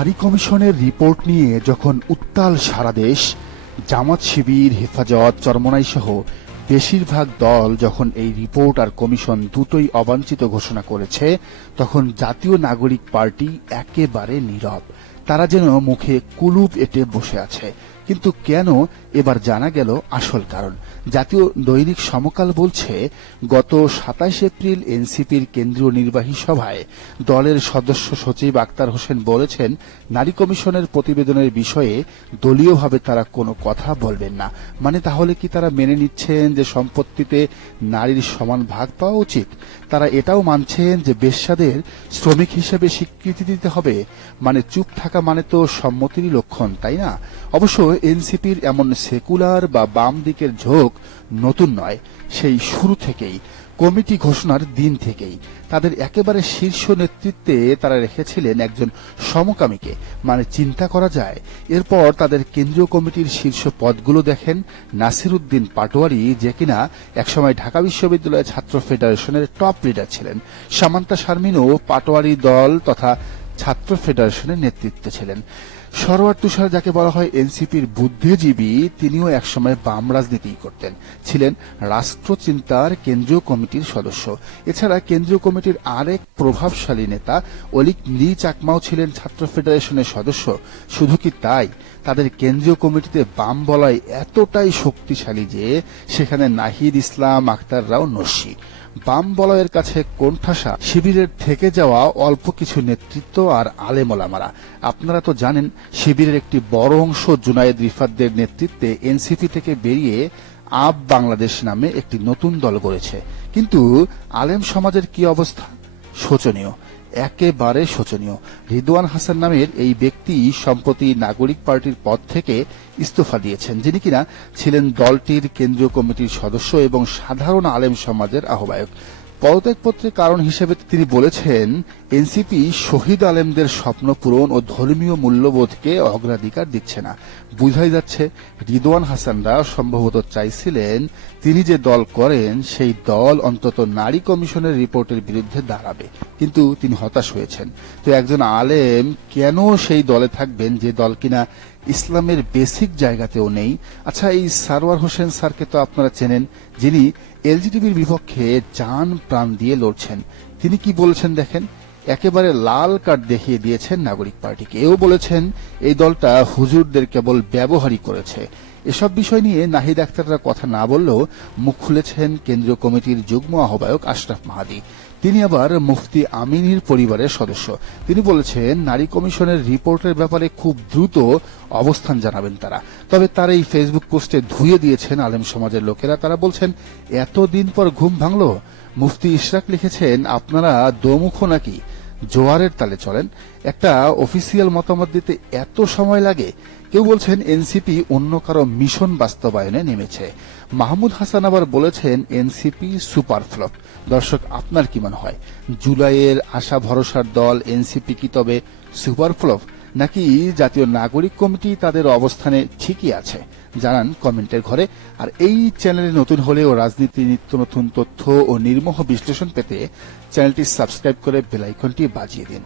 নারী কমিশনের রিপোর্ট নিয়ে যখন উত্তাল সারা দেশ, জামাত শিবির, হেফাজত, চরমনাই সহ বেশিরভাগ দল যখন এই রিপোর্ট আর কমিশন দুটোই অবাঞ্ছিত ঘোষণা করেছে, তখন জাতীয় নাগরিক পার্টি একেবারে নীরব। তারা যেন মুখে কুলুপ এটে বসে আছে। কিন্তু কেন এবার জানা গেল আসল কারণ? জাতীয় দৈনিক সমকাল বলছে, গত সাতাইশ এপ্রিল এনসিপির কেন্দ্রীয় নির্বাহী সভায় দলের সদস্য সচিব আক্তার হোসেন বলেছেন, নারী কমিশনের প্রতিবেদনের বিষয়ে দলীয়ভাবে তারা কোনো কথা বলবেন না। মানে তাহলে কি তারা মেনে নিচ্ছেন যে সম্পত্তিতে নারীর সমান ভাগ পাওয়া উচিত? তারা এটাও মানছেন যে বেশ্যাদের শ্রমিক হিসেবে স্বীকৃতি দিতে হবে। মানে চুপ থাকা মানে তো সম্মতিরই লক্ষণ, তাই না? অবশ্য এনসিপির এমন সেকুলার বা বাম দিকের ঝোঁক নতুন নয়, সেই শুরু থেকেই, কমিটি ঘোষণার দিন থেকেই। তাদের একেবারে শীর্ষ নেতৃত্বে তারা রেখেছিলেন একজন সমকামীকে। মানে চিন্তা করা যায়, এরপর তাদের কেন্দ্রীয় কমিটির শীর্ষ পদগুলো দেখেন নাসির উদ্দিন পাটোয়ারি, যে কিনা একসময় ঢাকা বিশ্ববিদ্যালয় ছাত্র ফেডারেশনের টপ লিডার ছিলেন। সামান্তা শারমিনও পাটোয়ারি দল তথা ছাত্র ফেডারেশনের নেতৃত্বে ছিলেন। সরোয়ার তুষার, যাকে বলা হয় এনসিপির বুদ্ধিজীবী, তিনিও একসময় বাম রাজনীতি করতেন। ছিলেন রাষ্ট্রচিন্তার কেন্দ্রীয় কমিটির সদস্য। এছাড়া কেন্দ্রীয় কমিটির আরেক প্রভাবশালী নেতা, অলিক মি চাকমাও ছিলেন ছাত্র ফেডারেশনের সদস্য। শুধু কি তাই? তাদের কেন্দ্রীয় কমিটিতে বাম বলয় এতটাই শক্তিশালী যে, সেখানে নাহিদ ইসলাম আক্তাররাও নস্যি। বাম বলয়ের কাছে কোণঠাসা, শিবিরের থেকে যাওয়া অল্প কিছু নেতৃত্ব আর আলেমলামারা। আপনারা তো জানেন শিবিরের একটি বড় অংশ জুনায়েদ রিফাতদের নেতৃত্বে এনসিপি থেকে বেরিয়ে আপ বাংলাদেশ নামে একটি নতুন দল গড়েছে। কিন্তু আলেম সমাজের কি অবস্থা? শোচনীয়। একেবারে শোচনীয়। রিদওয়ান হাসান নামের এই ব্যক্তি সম্প্রতি নাগরিক পার্টির পদ থেকে ইস্তফা দিয়েছেন, যিনি কিনা ছিলেন দলটির কেন্দ্রীয় কমিটির সদস্য এবং সাধারণ আলেম সমাজের আহ্বায়ক। পদত্যাগপত্রের কারণ হিসেবে তিনি বলেছেন, এনসিপি শহীদ আলেমদের স্বপ্ন পূরণ ও ধর্মীয় মূল্যবোধকে অগ্রাধিকার দিচ্ছে না। বুঝাই যাচ্ছে, রিদওয়ান হাসানরা সম্ভবত চাইছিলেন তিনি যে দল করেন, সেই দল অন্তত নারী কমিশনের রিপোর্টের বিরুদ্ধে দাঁড়াবে। কিন্তু তিনি হতাশ হয়েছেন। তো একজন আলেম কেন সেই দলে থাকবেন, যে দল কিনা ইসলামের বেসিক জায়গাতেও নেই। আচ্ছা এই সারোয়ার হোসেন স্যারকে তো আপনারা চেনেন, যিনি এলজিটিভির বিপক্ষে যান প্রাণ দিয়ে লড়ছেন। তিনি কি বলেছেন দেখেন? একেবারে লাল কার্ড দেখিয়ে দিয়েছেন নাগরিক পার্টিকে। এও বলেছেন, এই দলটা হুজুরদের কেবল ব্যবহারই করেছে। এসব বিষয় নিয়ে নাহিদ আক্তাররা কথা না বললেও মুখ খুলেছেন কেন্দ্রীয় কমিটির যুগ্ম আহ্বায়ক আশরাফ মাহাদি। তিনি আবার মুফতি আমিনীর পরিবারের সদস্য। তিনি বলেছেন, নারী কমিশনের রিপোর্টের ব্যাপারে খুব দ্রুত অবস্থান জানাবেন তারা। তবে তার এই ফেসবুক পোস্টে ধুয়ে দিয়েছেন আলেম সমাজের লোকেরা। তারা বলছেন, এতদিন পর ঘুম ভাঙল? মুফতি ইশরাক লিখেছেন, আপনারা দোমুখ নাকি? জোয়ারের তালে চলেন। একটা অফিসিয়াল মতামত দিতে এত সময় লাগে, কেউ বলছেন এনসিপি অন্য কারও মিশন বাস্তবায়নে নেমেছে। মাহমুদ হাসান আবার বলেছেন এনসিপি সুপার ফ্লপ দর্শক, আপনার কি মনে হয়? জুলাইয়ের আশা ভরসার দল এনসিপি কি তবে সুপার ফ্লপ নাকি জাতীয় নাগরিক কমিটি তাদের অবস্থানে ঠিকই আছে? জানান কমেন্টের ঘরে। আর এই চ্যানেলে নতুন হলেও রাজনীতি, নিত্য নতুন তথ্য ও নির্মোহ বিশ্লেষণ পেতে চ্যানেলটি সাবস্ক্রাইব করে বেলাইকনটি বাজিয়ে দিন।